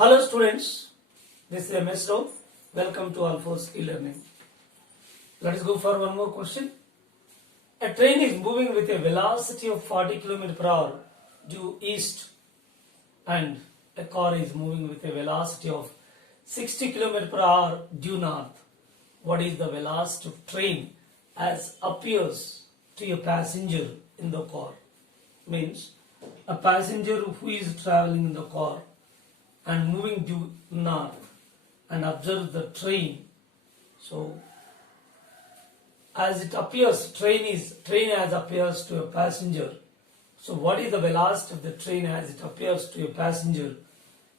Hello students, this is MS Rao. Welcome to All4 e-learning. Let us go for one more question. A train is moving with a velocity of 40 km per hour due east and a car is moving with a velocity of 60 km per hour due north. What is the velocity of train as appears to a passenger in the car? Means a passenger who is traveling in the car and moving due north and observe the train. So as it appears, train as appears to a passenger. So what is the velocity of the train as it appears to a passenger?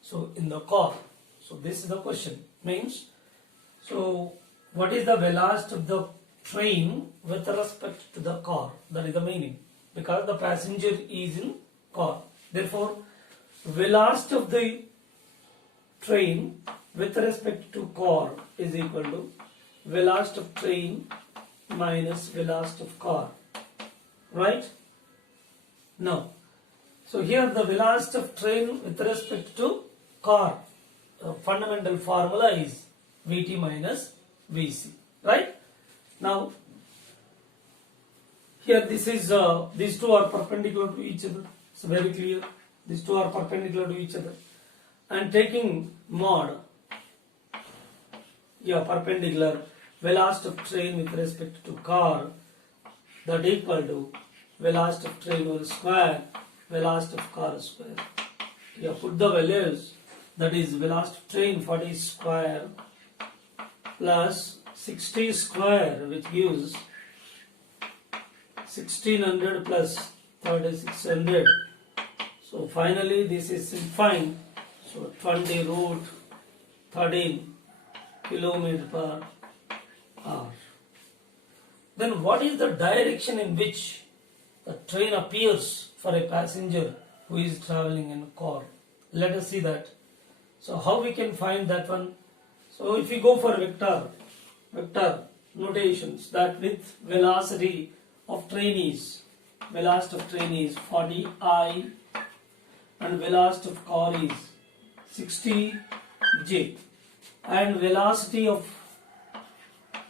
So in the car. So this is the question. Means, so what is the velocity of the train with respect to the car? That is the meaning. Because the passenger is in car. Therefore, velocity of the train with respect to car is equal to velocity of train minus velocity of car. Right? Now, so here the velocity of train with respect to car, fundamental formula is Vt minus Vc. Right? Now, here this is these two are perpendicular to each other. It's very clear. These two are perpendicular to each other. And taking mod, perpendicular velocity of train with respect to car, that equal to velocity of train whole square, velocity of car square. Put the values, that is velocity of train 40 square plus 60 square, which gives 1600 plus 3600. So finally this is simplifying. So 20 root 13 kilometer per hour. Then what is the direction in which the train appears for a passenger who is traveling in a car? Let us see that. So how we can find that one? So if we go for vector notations, that with velocity of train is 40I and velocity of car is 60J, and velocity of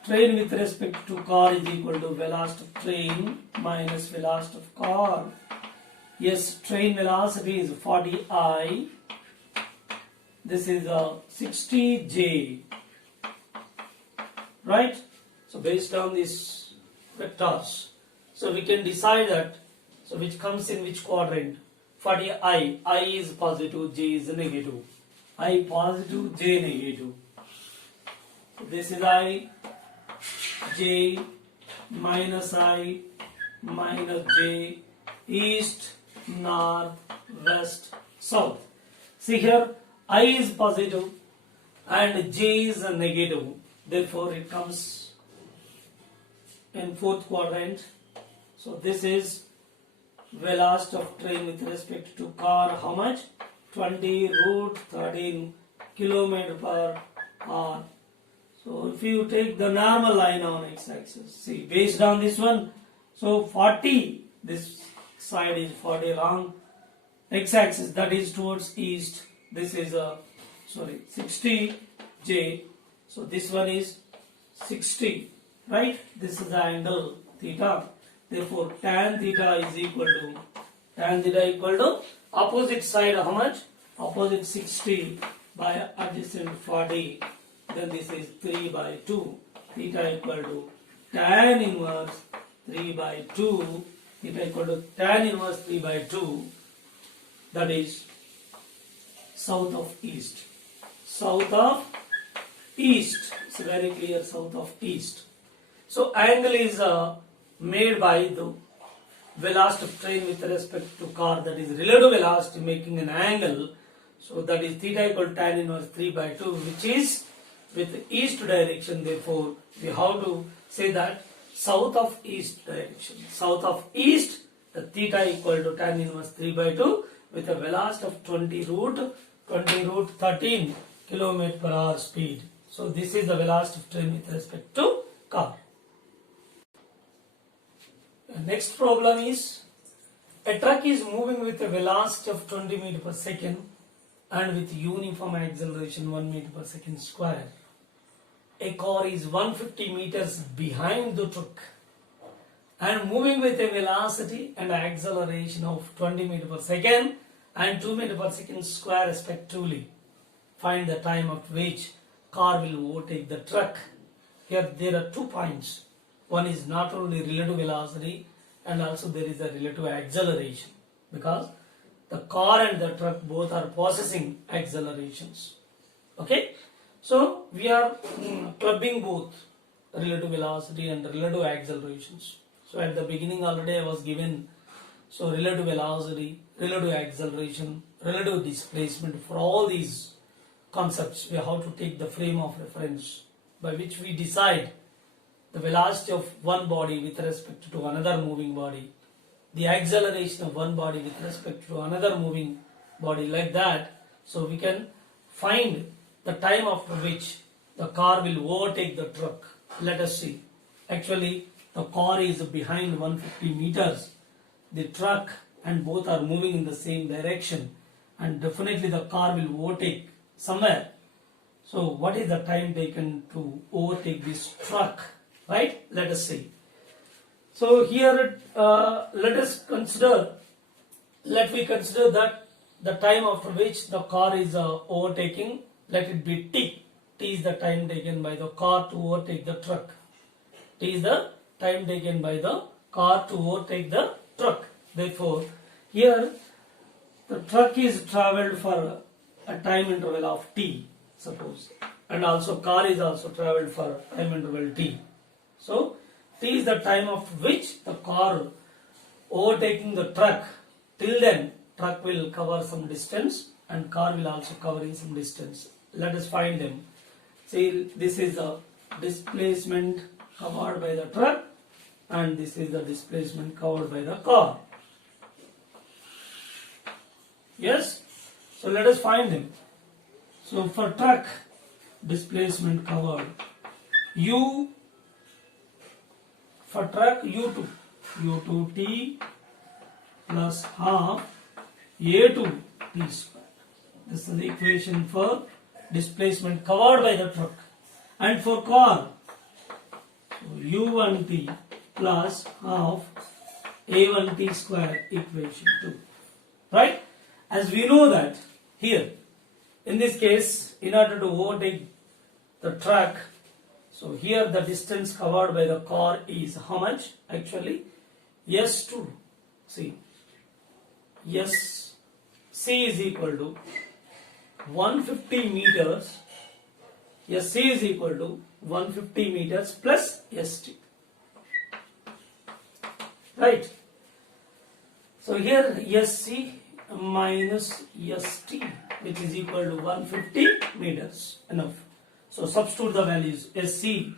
train with respect to car is equal to velocity of train minus velocity of car. Yes, train velocity is 40I, this is 60J, right? So based on these vectors, so we can decide that, so which comes in which quadrant. 40I, I is positive, J is negative. I positive, J negative. So this is I, J, minus I, minus J, east, north, west, south. See here, I is positive and J is negative. Therefore, it comes in fourth quadrant. So this is velocity of train with respect to car, how much? 20 root 13 kilometer per hour. So if you take the normal line on x-axis, see, based on this one, so 40, this side is 40 wrong, x-axis that is towards east, this is 60J, so this one is 60, right? This is the angle theta. Therefore, tan theta is equal to opposite side how much? Opposite 60 by adjacent 40. Then this is 3 by 2. Theta equal to tan inverse 3 by 2. Theta equal to tan inverse 3 by 2. That is south of east. South of east. It's very clear, south of east. So angle is made by the velocity of train with respect to car, that is relative velocity making an angle. So that is theta equal to tan inverse 3 by 2, which is with east direction. Therefore, we have to say that south of east direction. South of east, the theta equal to tan inverse 3 by 2 with a velocity of 20 root 13 kilometer per hour speed. So this is the velocity of train with respect to car. The next problem is a truck is moving with a velocity of 20 meters per second and with uniform acceleration 1 meter per second square. A car is 150 meters behind the truck and moving with a velocity and acceleration of 20 meter per second and 2 meter per second square respectively. Find the time at which car will overtake the truck. Here there are 2 points. One is not only relative velocity and also there is a relative acceleration, because the car and the truck both are possessing accelerations. Okay, so we are clubbing both relative velocity and relative accelerations. So at the beginning already I was given relative velocity, relative acceleration, relative displacement. For all these concepts we have to take the frame of reference by which we decide the velocity of one body with respect to another moving body, the acceleration of one body with respect to another moving body, like that. So we can find the time after which the car will overtake the truck. Let us see. Actually the car is behind 150 meters, the truck, and both are moving in the same direction, and definitely the car will overtake somewhere. So what is the time taken to overtake this truck, right? Let us see. So here let me consider that the time after which the car is overtaking, let it be t. T is the time taken by the car to overtake the truck. T is the time taken by the car to overtake the truck. Therefore here the truck is travelled for a time interval of t, suppose, and also car is also travelled for time interval t. So t is the time of which the car overtaking the truck. Till then truck will cover some distance and car will also cover in some distance. Let us find them. See, this is the displacement covered by the truck and this is the displacement covered by the car. Yes? So let us find them. So for truck, displacement covered, u, for truck u2 t plus half a2 t square. This is the equation for displacement covered by the truck. And for car, so u1 t plus half a1 t square, equation 2. Right? As we know that here, in this case, in order to overtake the truck, so here the distance covered by the car is how much? Actually, S2. See, S C is equal to 150 meters. SC is equal to 150 meters plus ST. Right? So here SC minus ST, which is equal to 150 meters. Enough. So substitute the values SC,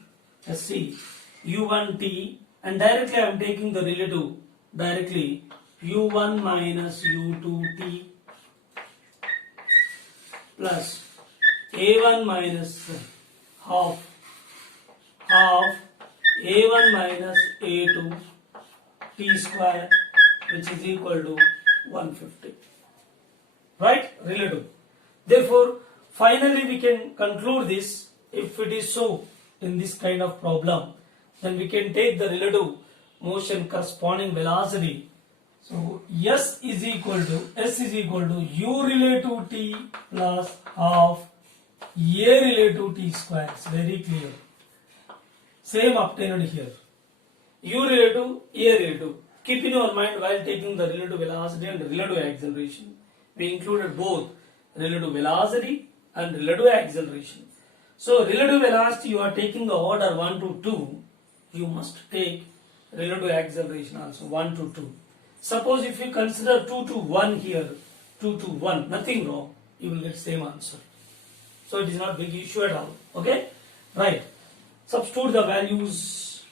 U1T, and directly I am taking the relative directly, U1 minus U2T plus A1 minus half A1 minus A2 T square, which is equal to 150. Right? Relative. Therefore, finally we can conclude this. If it is so in this kind of problem, then we can take the relative motion corresponding velocity. So S is equal to U relative T plus half A relative T square. It's very clear. Same obtained here. U relative, A relative. Keep in your mind while taking the relative velocity and relative acceleration, we included both relative velocity and relative acceleration. So relative velocity, you are taking the order 1 to 2, you must take relative acceleration also 1 to 2. Suppose if you consider 2 to 1 here, 2 to 1, nothing wrong, you will get same answer. So it is not big issue at all. Okay? Right. Substitute the values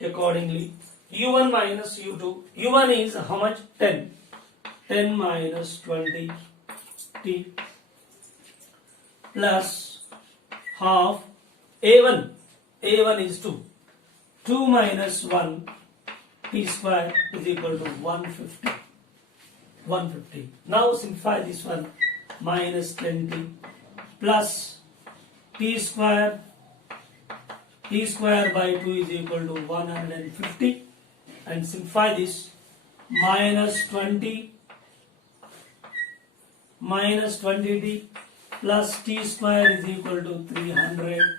accordingly. U1 minus U2. U1 is how much? 10. 10 minus 20 T plus half A1. A1 is 2. 2 minus 1 T square is equal to 150. 150. Now simplify this one. minus 20 plus t square by 2 is equal to 150, and simplify this. Minus 20t plus t square is equal to 300.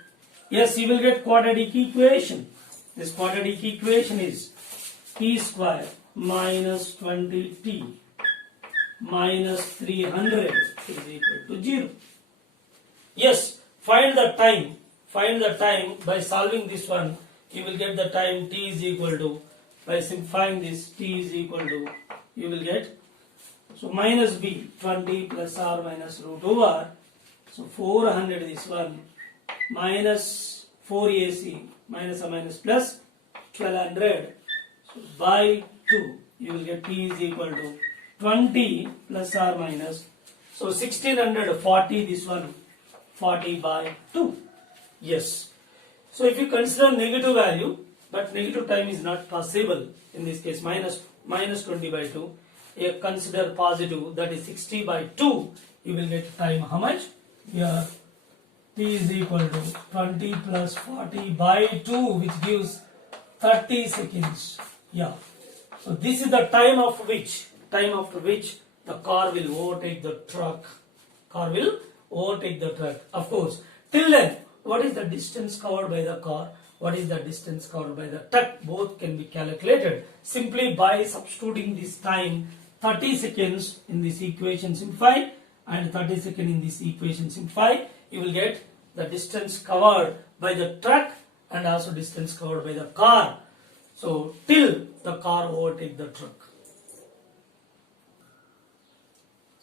Yes, you will get quadratic equation. This quadratic equation is t square minus 20t minus 300 is equal to 0. Yes, find the time. By solving this one. You will get the time t is equal to, by simplifying this, t is equal to, you will get, so minus b, 20 plus r minus root over, so 400 this one, minus 4ac, minus or minus plus 1200, so by 2, you will get t is equal to 20 plus r minus, so 1640 this one, 40 by 2. Yes. So if you consider negative value, but negative time is not possible in this case, minus 20 by 2, you consider positive, that is 60 by 2, you will get time how much? Here t is equal to 20 plus 40 by 2, which gives 30 seconds. Yeah. So this is the time after which the car will overtake the truck. Of course, till then, what is the distance covered by the car? What is the distance covered by the truck? Both can be calculated simply by substituting this time 30 seconds in this equation simplify and 30 seconds in this equation simplify. You will get the distance covered by the truck and also distance covered by the car. So till the car overtake the truck.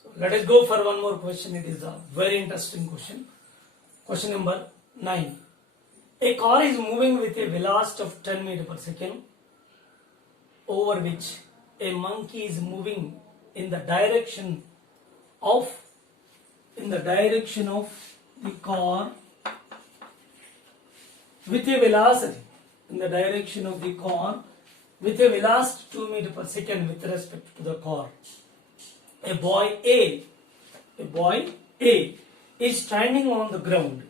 So let us go for one more question. It is a very interesting question. Question number 9. A car is moving with a velocity of 10 meters per second, over which a monkey is moving in the direction of the car with a velocity, 2 meters per second with respect to the car. A boy A is standing on the ground,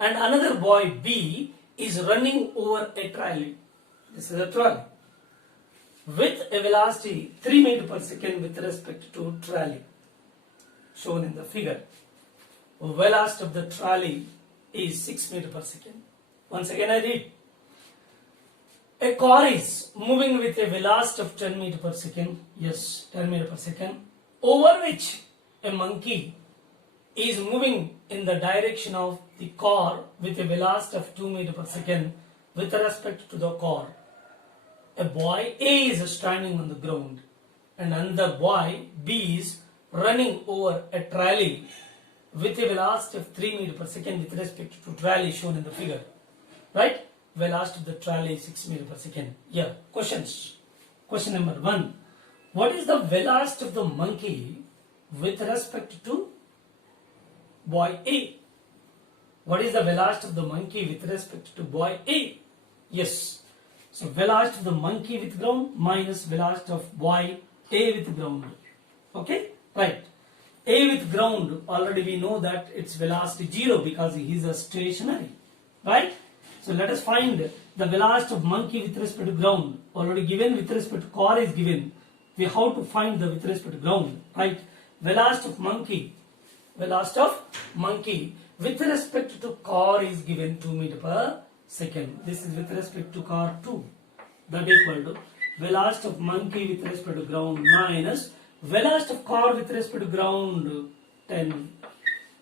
and another boy B is running over a trolley. This is a trolley with a velocity 3 meters per second with respect to trolley, shown in the figure. Velocity of the trolley is 6 meters per second. Once again I read. A car is moving with a velocity of 10 meters per second. Yes, 10 meters per second. Over which a monkey is moving in the direction of the car with a velocity of 2 meters per second with respect to the car. A boy A is standing on the ground and another boy B is running over a trolley with a velocity of 3 meters per second with respect to trolley, shown in the figure. Right? Velocity of the trolley is 6 meters per second. Yeah. Questions. Question number 1. What is the velocity of the monkey with respect to boy A? What is the velocity of the monkey with respect to boy A? Yes. So velocity of the monkey with ground minus velocity of boy A with ground. Okay? Right. A with ground, already we know that its velocity 0 because he is a stationary. Right? So let us find the velocity of monkey with respect to ground. Already given with respect to car is given. We have to find the with respect to ground. Right? Velocity of monkey with respect to car is given 2 meters per second. This is with respect to car 2. That equal to velocity of monkey with respect to ground minus velocity of car with respect to ground 10.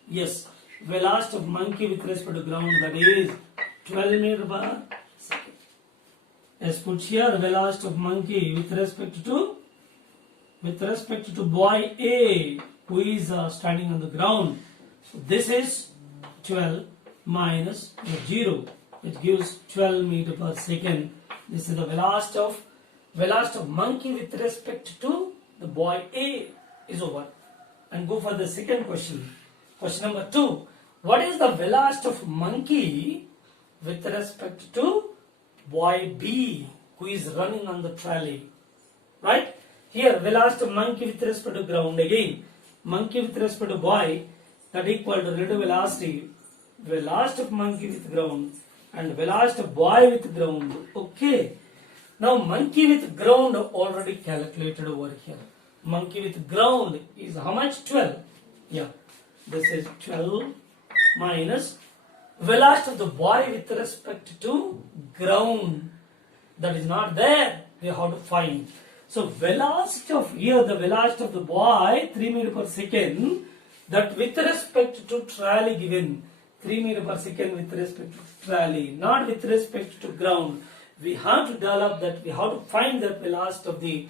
Yes, velocity of monkey with respect to ground, that is 12 meters per second. Yes, put here velocity of monkey with respect to boy A, who is standing on the ground. So this is 12 minus 0, which gives 12 meters per second. This is the velocity of monkey with respect to the boy A is over. And go for the second question. Question number 2. What is the velocity of monkey with respect to boy B, who is running on the trolley? Right? Here velocity of monkey with respect to ground again. monkey with respect to boy, that equal to relative velocity, velocity of monkey with ground and velocity of boy with ground. Okay. Now monkey with ground already calculated over here. Monkey with ground is how much? 12. Yeah. This is 12 minus velocity of the boy with respect to ground. That is not there. We have to find. So velocity of here, the velocity of the boy 3 meter per second, that with respect to trolley given 3 meter per second with respect to trolley, not with respect to ground. We have to develop that, we have to find the velocity of the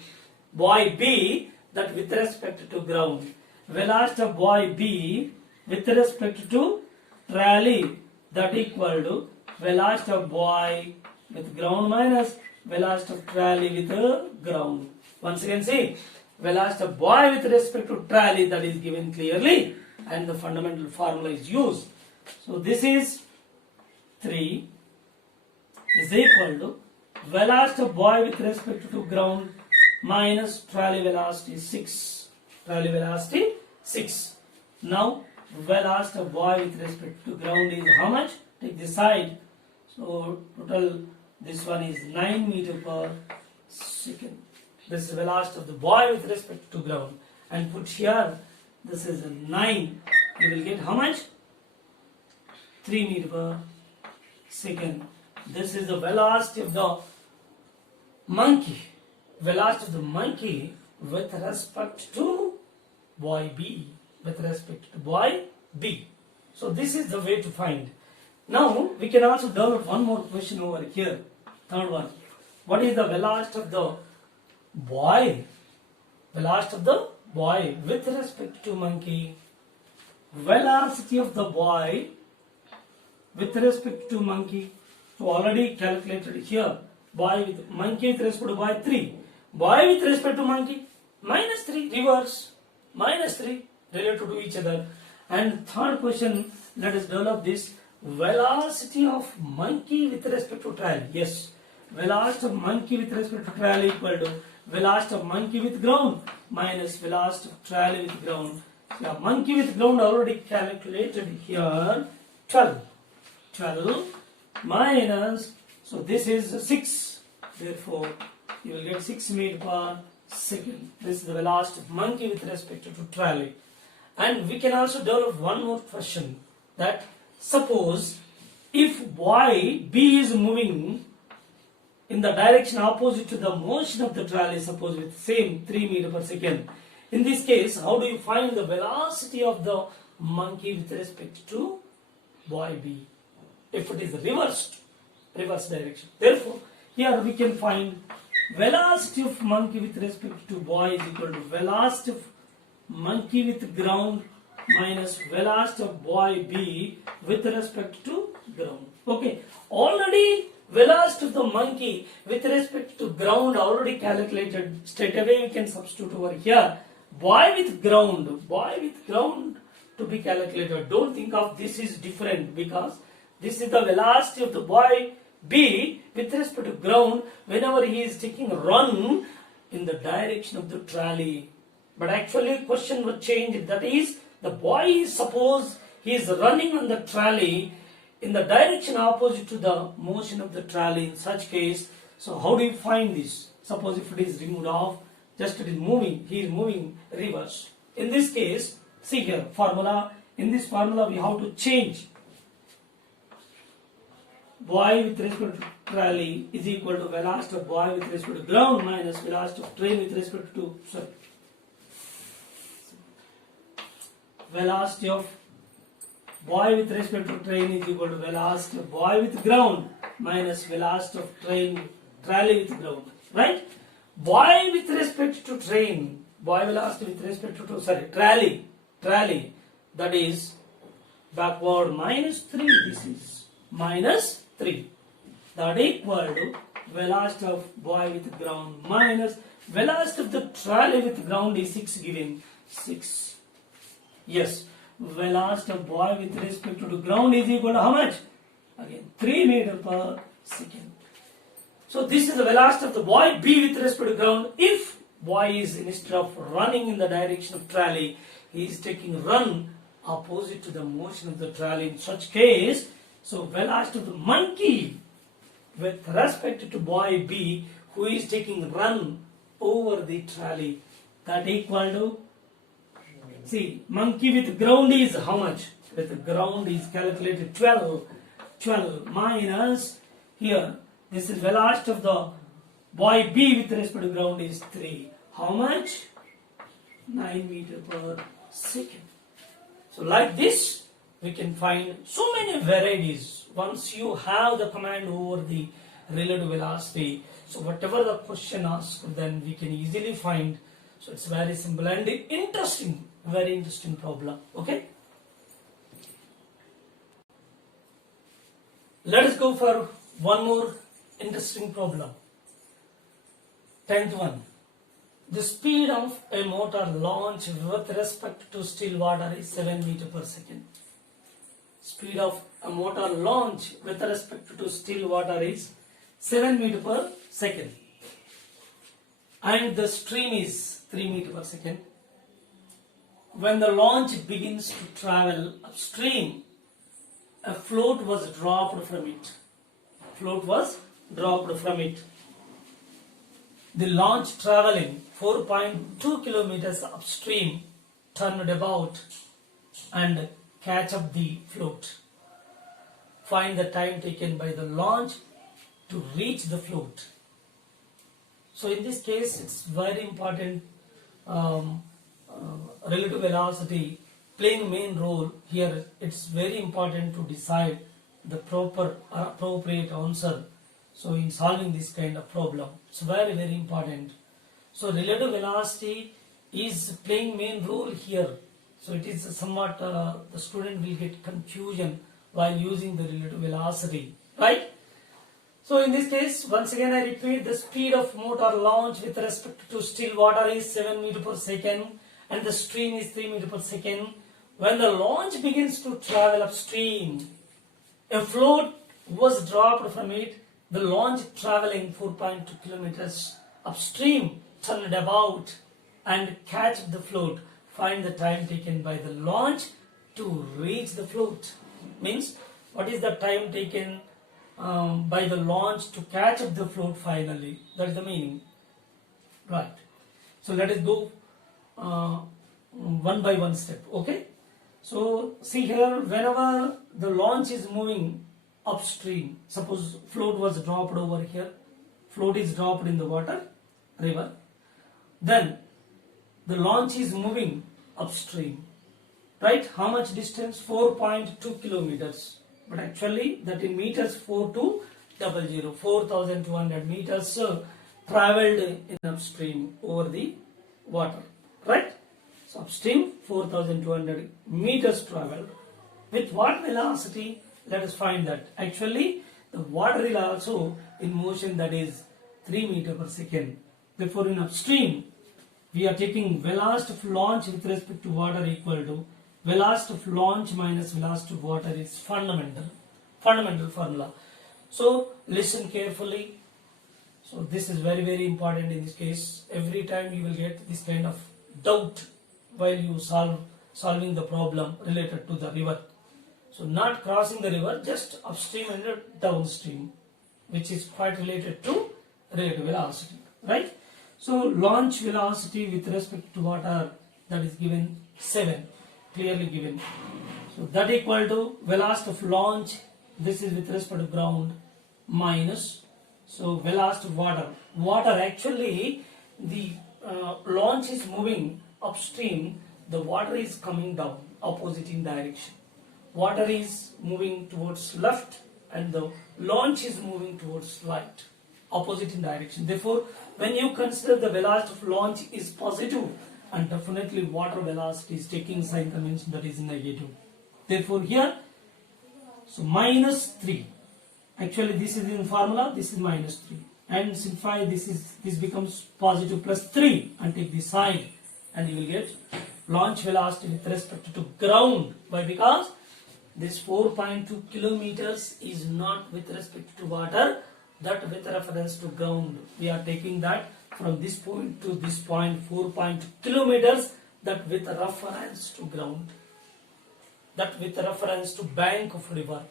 boy B that with respect to ground. Velocity of boy B with respect to trolley, that equal to velocity of boy with ground minus velocity of trolley with ground. Once again see, velocity of boy with respect to trolley, that is given clearly and the fundamental formula is used. So this is 3 is equal to velocity of boy with respect to ground minus trolley velocity 6. Trolley velocity 6. Now velocity of boy with respect to ground is how much? Take this side. So total this one is 9 meter per second. This is velocity of the boy with respect to ground. And put here, this is a 9. You will get how much? 3 meter per second. This is the velocity of the monkey. Velocity of the monkey with respect to boy B. With respect to boy B. So this is the way to find. Now we can also develop one more question over here. Third one. What is the velocity of the boy? Velocity of the boy with respect to monkey. Velocity of the boy with respect to monkey. So already calculated here. Boy with monkey with respect to boy 3. Boy with respect to monkey minus 3. Reverse. Minus 3 related to each other. And third question, let us develop this. Velocity of monkey with respect to trolley. Yes. Velocity of monkey with respect to trolley equal to velocity of monkey with ground minus velocity of trolley with ground. Yeah, monkey with ground already calculated here. 12. 12 minus, so this is 6. Therefore, you will get 6 meter per second. This is the velocity of monkey with respect to trolley. And we can also develop one more question, that suppose if boy B is moving in the direction opposite to the motion of the trolley, suppose with same 3 meter per second. In this case, how do you find the velocity of the monkey with respect to boy B? If it is reverse direction. Therefore, here we can find velocity of monkey with respect to boy is equal to velocity of monkey with ground minus velocity of boy B with respect to ground. Okay, already velocity of the monkey with respect to ground already calculated. Straight away we can substitute over here. Boy with ground to be calculated. Don't think of this is different, because this is the velocity of the boy B with respect to ground whenever he is taking a run in the direction of the trolley. But actually question was changed. That is, the boy is, suppose he is running on the trolley in the direction opposite to the motion of the trolley. In such case, so how do you find this? Suppose if it is removed off, just it is moving, he is moving reverse. In this case, see here, formula. In this formula we have to change boy with respect to trolley is equal to velocity of boy with respect to ground minus velocity of train with respect to, velocity of boy with respect to train is equal to velocity of boy with ground minus velocity of trolley with ground. Right? Boy with respect to train, boy velocity with respect to trolley, that is backward minus 3. This is minus 3. That equal to velocity of boy with ground minus velocity of the trolley with ground is 6 given 6. Yes, velocity of boy with respect to the ground is equal to how much? Again, 3 meter per second. So this is the velocity of the boy B with respect to ground. If boy is, instead of running in the direction of trolley, he is taking run opposite to the motion of the trolley. In such case, so velocity of the monkey with respect to boy B who is taking run over the trolley, that equal to, see, monkey with ground is how much? With ground is calculated 12 minus here, this is velocity of the boy B with respect to ground is 3. How much? 9 meters per second. So like this, we can find so many varieties. Once you have the command over the relative velocity, so whatever the question asks, then we can easily find. So it's very simple and interesting, very interesting problem. Okay. Let us go for one more interesting problem. 10th one. The speed of a motor launch with respect to still water is 7 meters per second. Speed of a motor launch with respect to still water is 7 meters per second. And the stream is 3 meters per second. When the launch begins to travel upstream, a float was dropped from it. The launch traveling 4.2 kilometers upstream turned about and catch up the float. Find the time taken by the launch to reach the float. So in this case, it's very important. Relative velocity playing main role here. It's very important to decide the proper appropriate answer. So in solving this kind of problem, it's very important. So relative velocity is playing main role here. So it is somewhat the student will get confusion while using the relative velocity, right? So in this case, once again I repeat, the speed of motor launch with respect to still water is 7 meters per second and the stream is 3 meters per second. When the launch begins to travel upstream, a float was dropped from it. The launch traveling 4.2 kilometers upstream turned about and catch the float. Find the time taken by the launch to reach the float. Means, what is the time taken by the launch to catch up the float finally? That is the meaning. Right. So let us go one by one step. Okay. So see here, whenever the launch is moving upstream, suppose float was dropped over here, float is dropped in the water, river, then the launch is moving upstream, right? How much distance? 4.2 kilometers, but actually that in meters 4,200 meters traveled in upstream over the water, right? So upstream 4,200 meters traveled. With what velocity? Let us find that. Actually, the water is also in motion, that is 3 meters per second. Therefore, in upstream, we are taking velocity of launch with respect to water equal to velocity of launch minus velocity of water is fundamental formula. So listen carefully. So this is very, very important in this case. Every time you will get this kind of doubt while you solving the problem related to the river. So not crossing the river, just upstream and downstream, which is quite related to relative velocity, right? So launch velocity with respect to water, that is given 7, clearly given. So that equal to velocity of launch, this is with respect to ground, minus, so velocity of water. Water actually, the launch is moving upstream, the water is coming down, opposite in direction. Water is moving towards left and the launch is moving towards right, opposite in direction. Therefore, when you consider the velocity of launch is positive, and definitely water velocity is taking sign convention, that is negative. Therefore, here, so minus 3. Actually, this is in formula, this is minus 3. And simplify, this becomes positive plus 3 and take this side, and you will get launch velocity with respect to ground. Why? Because this 4.2 kilometers is not with respect to water, that with reference to ground. We are taking that from this point to this point, 4.2 kilometers that with reference to ground, that with reference to bank of river,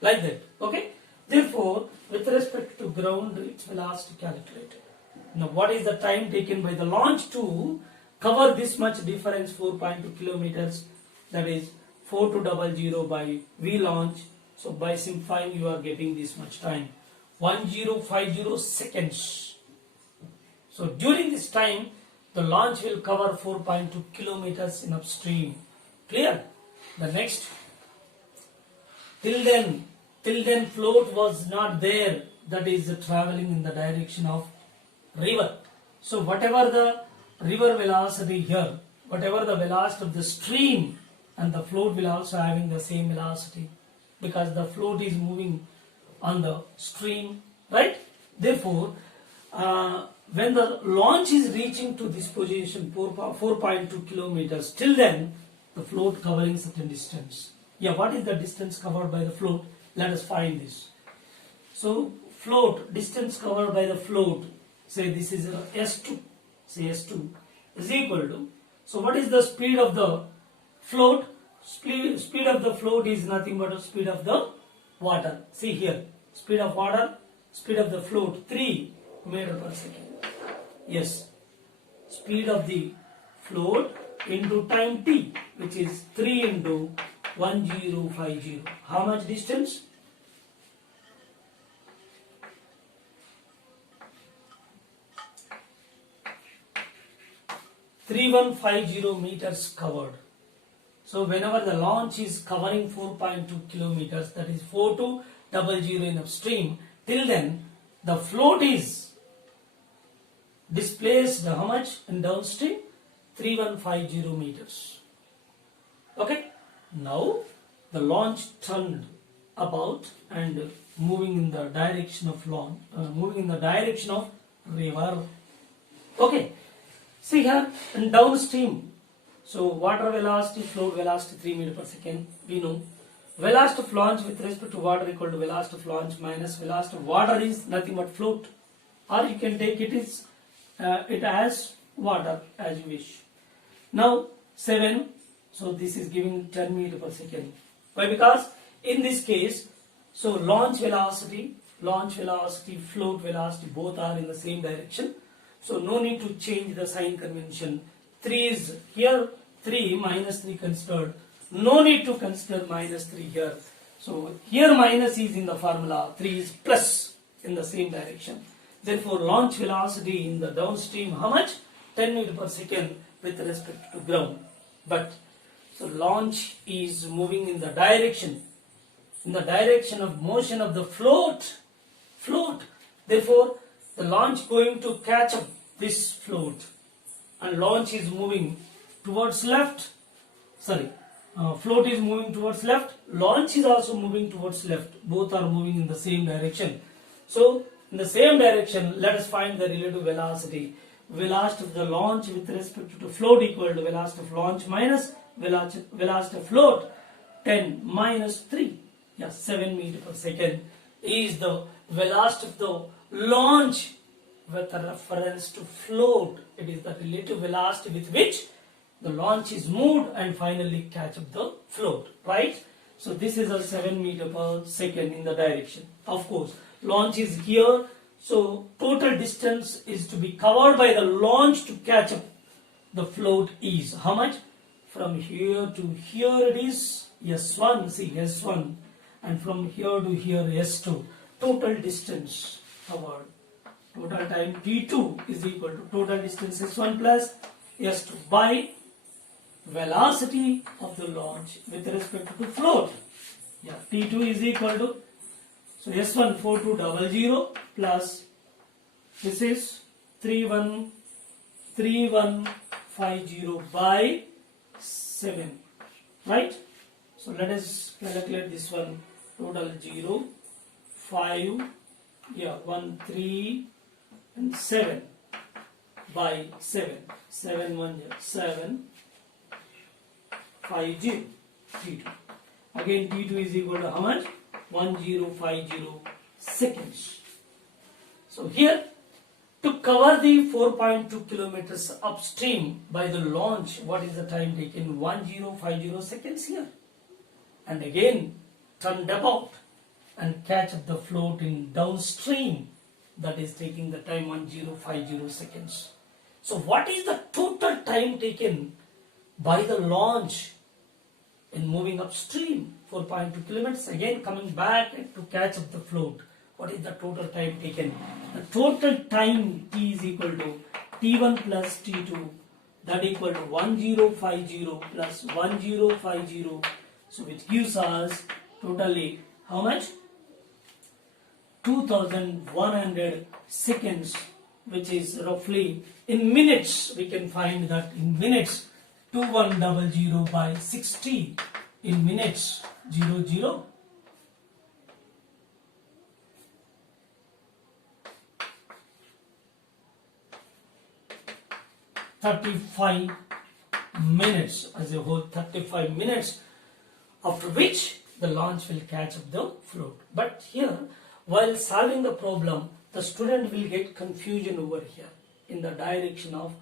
like that. Okay. Therefore, with respect to ground, its velocity calculated. Now, what is the time taken by the launch to cover this much difference, 4.2 kilometers? That is 4200 by V launch. So, by simplifying, you are getting this much time, 1050 seconds. So, during this time, the launch will cover 4.2 kilometers in upstream. Clear? The next, till then float was not there, that is traveling in the direction of river. So whatever the river velocity here, whatever the velocity of the stream, and the float will also having the same velocity, because the float is moving on the stream, right? Therefore, when the launch is reaching to this position, 4.2 kilometers, till then the float covering certain distance. Yeah, what is the distance covered by the float? Let us find this. So float, distance covered by the float, say this is S2, say S2 is equal to, so what is the speed of the float? Speed of the float is nothing but the speed of the water. See here, speed of water, speed of the float, 3 meters per second. Yes, speed of the float into time t, which is 3 into 1050. How much distance? 3150 meters covered. So whenever the launch is covering 4.2 kilometers, that is 4200 in upstream, till then the float is displaced how much in downstream? 3150 meters. Okay. Now the launch turned about and moving in the direction of river. Okay. See here in downstream. So water velocity, float velocity 3 meters per second. We know velocity of launch with respect to water equal to velocity of launch minus velocity of water is nothing but float, or you can take it as water as you wish. Now 7. So this is giving 10 meters per second. Why? Because in this case, so launch velocity, float velocity, both are in the same direction. So no need to change the sign convention. 3 is here, 3 minus 3 considered. No need to consider minus 3 here. So here minus is in the formula, 3 is plus in the same direction. Therefore launch velocity in the downstream, how much? 10 meters per second with respect to ground. But so launch is moving in the direction of motion of the float. Therefore the launch going to catch up this float, and launch is moving towards left. Float is moving towards left, launch is also moving towards left. Both are moving in the same direction. So in the same direction, let us find the relative velocity. Velocity of the launch with respect to float equal to velocity of launch minus velocity of float. 10 minus 3, 7 meters per second is the velocity of the launch with a reference to float. It is the relative velocity with which the launch is moved and finally catch up the float, right? So this is a 7 meters per second in the direction. Of course, launch is here, so total distance is to be covered by the launch to catch up the float is how much? From here to here it is S1, see S1, and from here to here S2. Total distance covered. Total time T2 is equal to total distance S1 plus S2 by velocity of the launch with respect to float. T2 is equal to, so S1 4200 plus this is 3150 by 7, right? So let us calculate this one. Total 0, 5, 1, 3 and 7 by 7. 7 1 7 5 0 T2. Again T2 is equal to how much? 1050 seconds. So here To cover the 4.2 kilometers upstream by the launch, what is the time taken? 1050 seconds here. And again, turn about and catch up the float in downstream, that is taking the time 1050 seconds. So what is the total time taken by the launch in moving upstream? 4.2 kilometers, again coming back to catch up the float. What is the total time taken? The total time T is equal to T1 plus T2, that equal to 1050 plus 1050. So which gives us totally how much? 2100 seconds, which is roughly in minutes. We can find that in minutes 2100 by 60 in minutes 00. 35 minutes as a whole, 35 minutes, after which the launch will catch up the float. But here, while solving the problem, the student will get confusion over here in the direction of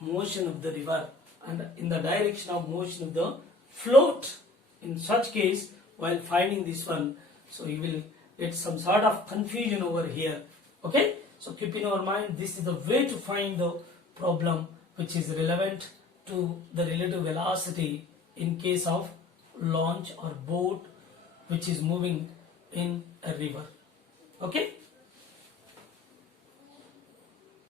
motion of the river and in the direction of motion of the float. In such case, while finding this one, so you will get some sort of confusion over here. Okay, so keep in our mind, this is the way to find the problem which is relevant to the relative velocity in case of launch or boat which is moving in a river. Okay.